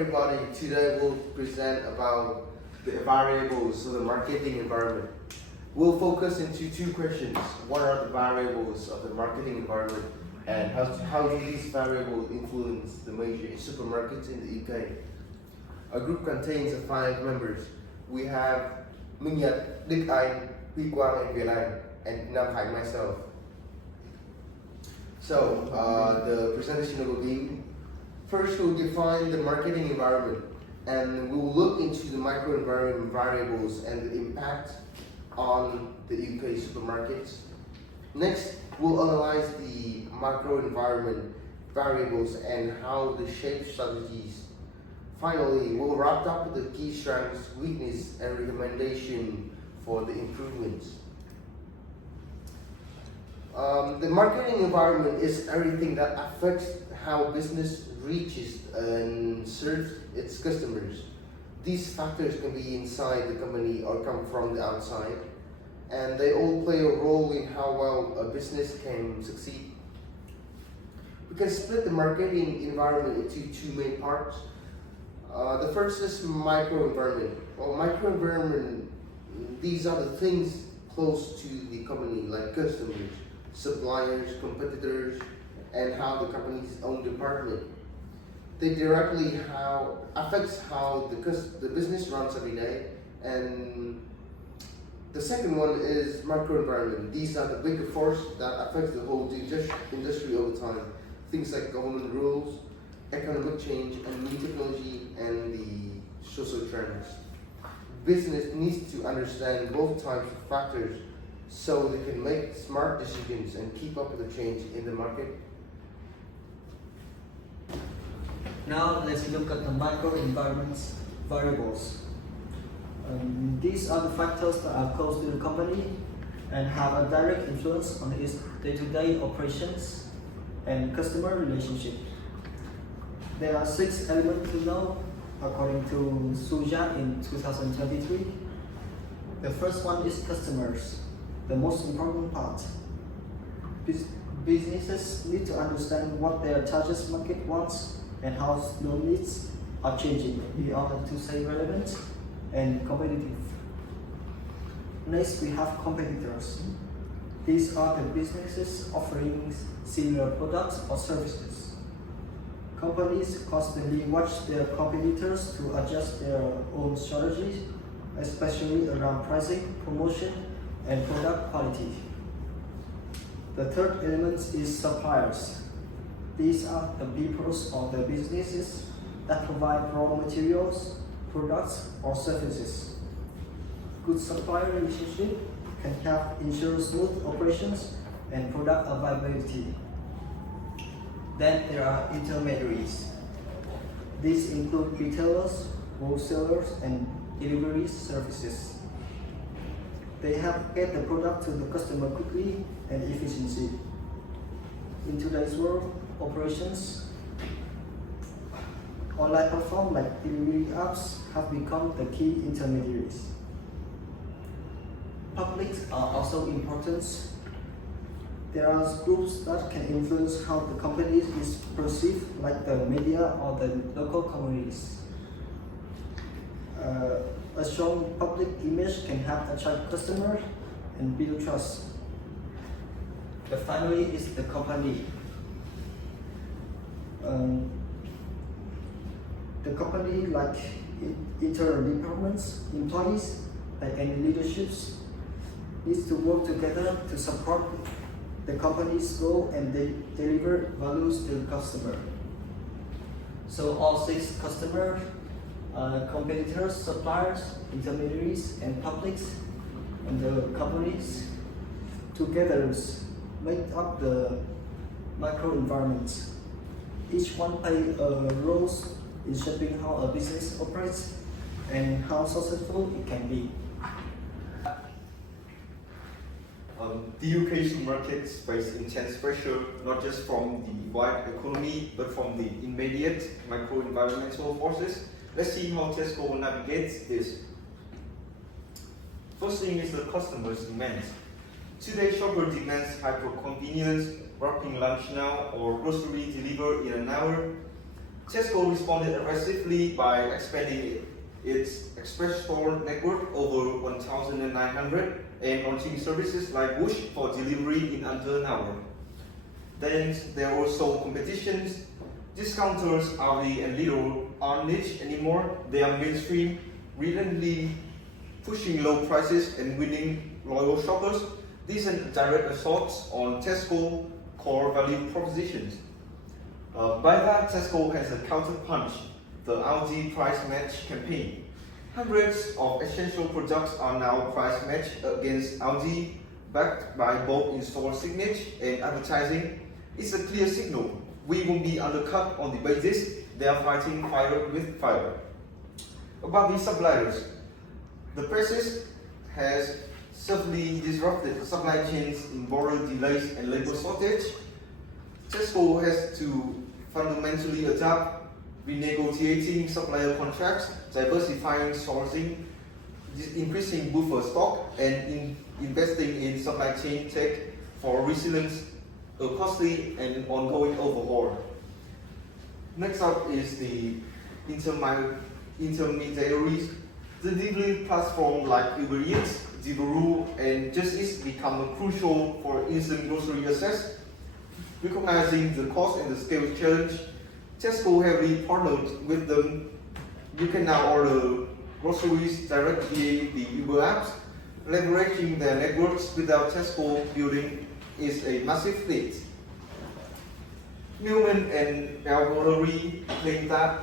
everybody. Today we'll present about the variables of the marketing environment. We'll focus into two questions. What are the variables of the marketing environment and how do these variables influence the major supermarkets in the UK? Our group contains 5 members. We have Minh, Duc Anh, Huy Quang and Viet and Nam Khanh myself. So the presentation will be, first we'll define the marketing environment and we'll look into the microenvironment variables and the impact on the UK supermarkets. Next, we'll analyze the microenvironment variables and how they shape strategies. Finally, we'll wrap up with the key strengths, weakness, and recommendation for the improvements. The marketing environment is everything that affects how business reaches and serves its customers. These factors can be inside the company or come from the outside, and they all play a role in how well a business can succeed. We can split the marketing environment into 2 main parts. The first is microenvironment. Well, microenvironment, these are the things close to the company, like customers, suppliers, competitors, and how the company's own department. They directly affects how the business runs every day. And the second one is microenvironment. These are the bigger force that affects the whole industry over time. Things like government rules, economic change, and new technology, and the social trends. Business needs to understand both types of factors so they can make smart decisions and keep up with the change in the market. Now let's look at the microenvironment variables. These are the factors that are close to the company and have a direct influence on its day-to-day operations and customer relationship. There are 6 elements to know according to Suja in 2023. The first one is customers, the most important part. Businesses need to understand what their target market wants and how their needs are changing in order to stay relevant and competitive. Next, we have competitors. These are the businesses offering similar products or services. Companies constantly watch their competitors to adjust their own strategies, especially around pricing, promotion, and product quality. The third element is suppliers. These are the people or the businesses that provide raw materials, products, or services. Good supplier relationship can help ensure smooth operations and product availability. Then there are intermediaries. These include retailers, wholesalers, and delivery services. They help get the product to the customer quickly and efficiently. In today's world, operations, online platforms like delivery apps have become the key intermediaries. Publics are also important. There are groups that can influence how the company is perceived, like the media or the local communities. A strong public image can help attract customers and build trust. Finally is the company. The company, like internal departments, employees, and any leaderships, needs to work together to support the company's goal and they deliver values to the customer. So all 6 customers, competitors, suppliers, intermediaries, and publics, and the companies together make up the microenvironment. Each one plays a role in shaping how a business operates and how successful it can be. The UK supermarkets face intense pressure not just from the wide economy but from the immediate micro-environmental forces. Let's see how Tesco navigates this. First thing is the customer's demands. Today, shopper demands hyper-convenience, wrapping lunch now or grocery delivered in an hour. Tesco responded aggressively by expanding its express store network over 1,900 and launching services like Bush for delivery in under an hour. Then there are also competitions. Discounters, Aldi and Lidl aren't niche anymore. They are mainstream, relentlessly pushing low prices and winning loyal shoppers. These are direct assaults on Tesco core value propositions. By that, Tesco has a counterpunch, the Aldi price match campaign. Hundreds of essential products are now price matched against Aldi, backed by both in-store signage and advertising. It's a clear signal. We won't be undercut on the basis they are fighting fire with fire. About the suppliers, the crisis has severely disrupted supply chains in border delays and labor shortage. Tesco has to fundamentally adapt, renegotiating supplier contracts, diversifying sourcing, increasing buffer stock, and investing in supply chain tech for resilience, a costly and ongoing overhaul. Next up is the intermediaries. The delivery platform like Uber Eats, Deliveroo, and Just Eat become crucial for instant grocery access. Recognizing the cost and the scale challenge, Tesco heavily partnered with them. You can now order groceries directly via the Uber apps. Leveraging their networks without Tesco building is a massive feat. Newman and Algorithm claim that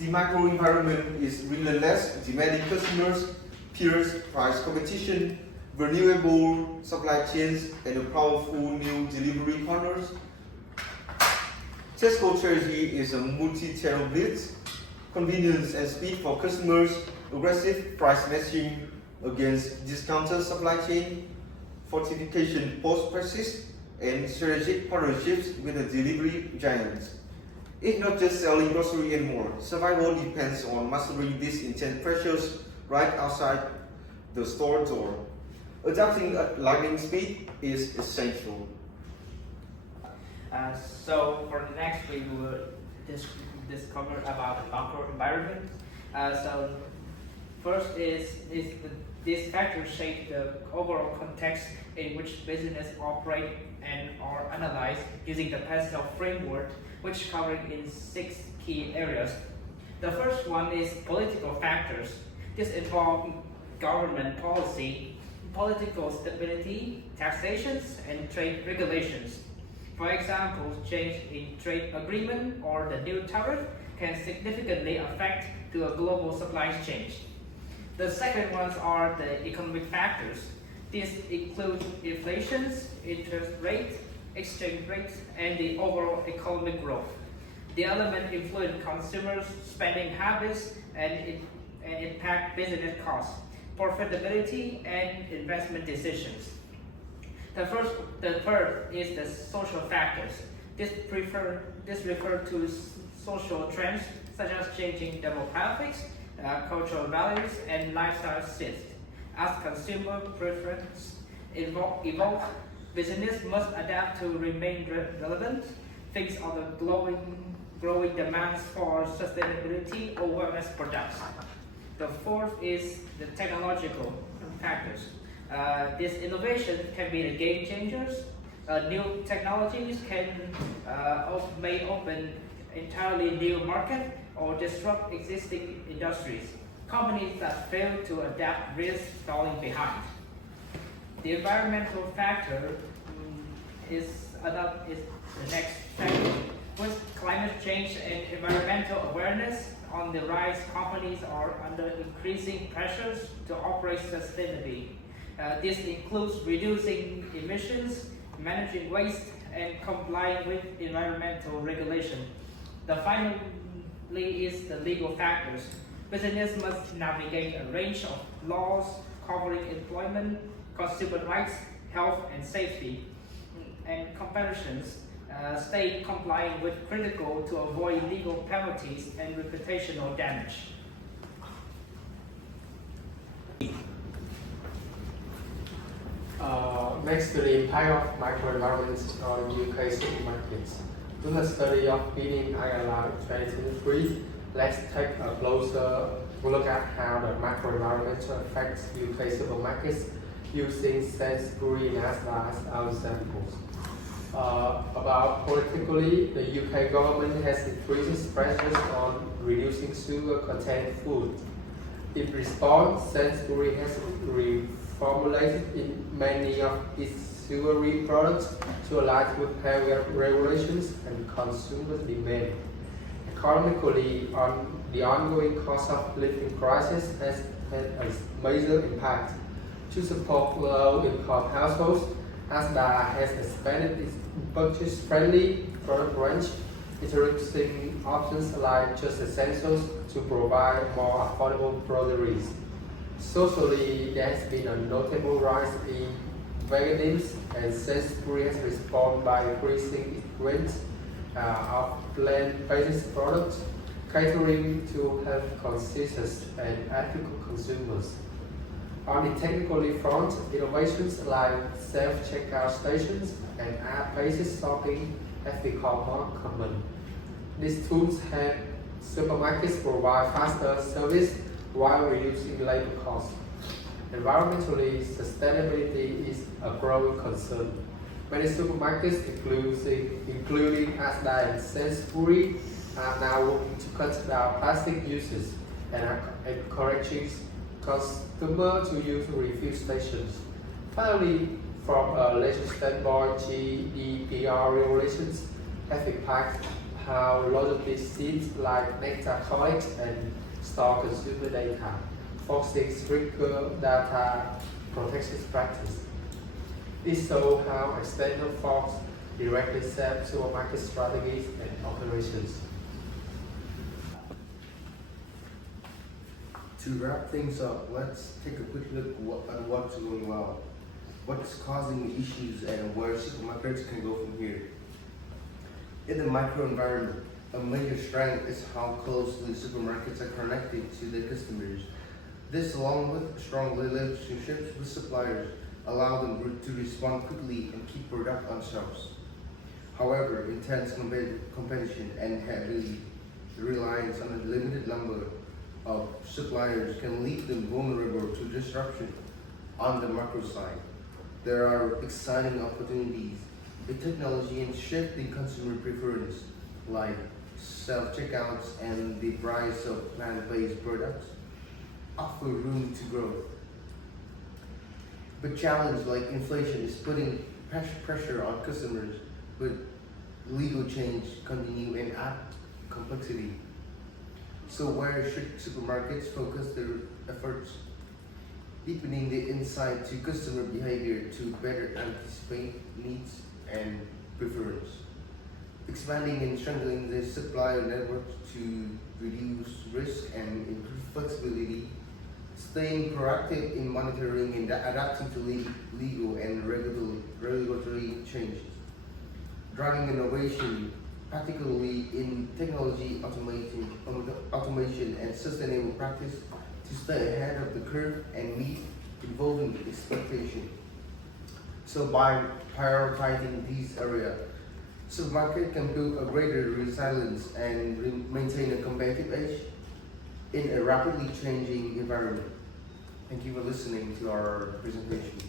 the microenvironment is relentless, demanding customers, peers, price competition, renewable supply chains, and a powerful new delivery partners. Tesco strategy is a multi-channel blitz, convenience and speed for customers, aggressive price matching against discounter supply chain, fortification post-crisis, and strategic partnerships with the delivery giants. It's not just selling grocery anymore. Survival depends on mastering these intense pressures right outside the store door. Adapting at lightning speed is essential. So for the next, we will discover about the macro environment. So first these factors shape the overall context in which business operate and are analyzed using the Pascal framework, which covers in 6 key areas. The first one is political factors. This involves government policy, political stability, taxations, and trade regulations. For example, change in trade agreement or the new tariff can significantly affect to a global supply chain. The second ones are the economic factors. These include inflation, interest rate, exchange rates, and the overall economic growth. The element influence consumers' spending habits and impact business costs, profitability, and investment decisions. The third is the social factors. This refers to social trends such as changing demographics, cultural values, and lifestyle shifts. As consumer preferences evolve, business must adapt to remain relevant. Think of the growing demands for sustainability or wellness products. The fourth is the technological factors. This innovation can be the game changers. New technologies may open entirely new market or disrupt existing industries. Companies that fail to adapt risk falling behind. The environmental factor is the next factor. With climate change and environmental awareness on the rise, companies are under increasing pressures to operate sustainably. This includes reducing emissions, managing waste, and complying with environmental regulation. The finally is the legal factors. Business must navigate a range of laws covering employment, consumer rights, health and safety, and competitions. Stay compliant with critical to avoid legal penalties and reputational damage. Next to the impact of microenvironments on UK supermarkets. To the study of feeding ILR 2023, let's take a closer look at how the macroenvironmental affects UK supermarkets using Sainsbury's and Asda as our examples. About politically, the UK government has increased pressures on reducing sugar-contained food. In response, Sainsbury's has reformulated in many of its sugary products to align with health regulations and consumer demand. Economically, the ongoing cost of living crisis has had a major impact. To support low-income households, Asda has expanded its budget-friendly product range, introducing options like Just Essentials to provide more affordable groceries. Socially, there has been a notable rise in veganism, and Sainsbury's has responded by increasing its range of plant-based products, catering to health-conscious and ethical consumers. On the technical front, innovations like self-checkout stations and app-based shopping have become more common. These tools help supermarkets provide faster service while reducing labor costs. Environmentally, sustainability is a growing concern. Many supermarkets, including Asda and Sainsbury's, are now working to cut down plastic uses and are encouraging customers to use refill stations. Finally, from a legislative standpoint, GDPR regulations have impacted how loyalty schemes like Nhat collect and store consumer data, forcing stricter data protection practice. This shows how external forces directly shape supermarket strategies and operations. To wrap things up, let's take a quick look at what's going well, what's causing the issues, and where supermarkets can go from here. In the microenvironment, a major strength is how closely supermarkets are connected to their customers. This, along with strong relationships with suppliers, allow them to respond quickly and keep product on shelves. However, intense competition and heavy reliance on a limited number of suppliers can leave them vulnerable to disruption. On the macro side, there are exciting opportunities in technology and shifting consumer preference, like self-checkouts and the rise of plant-based products, offer room to grow. But challenge like inflation is putting pressure on customers, but legal change continue and add complexity. So where should supermarkets focus their efforts? Deepening the insight to customer behavior to better anticipate needs and preference. Expanding and strengthening the supplier network to reduce risk and improve flexibility. Staying proactive in monitoring and adapting to legal and regulatory changes. Driving innovation, particularly in technology automation and sustainable practice, to stay ahead of the curve and meet evolving expectations. So by prioritizing these areas, supermarket can build a greater resilience and maintain a competitive edge in a rapidly changing environment. Thank you for listening to our presentation.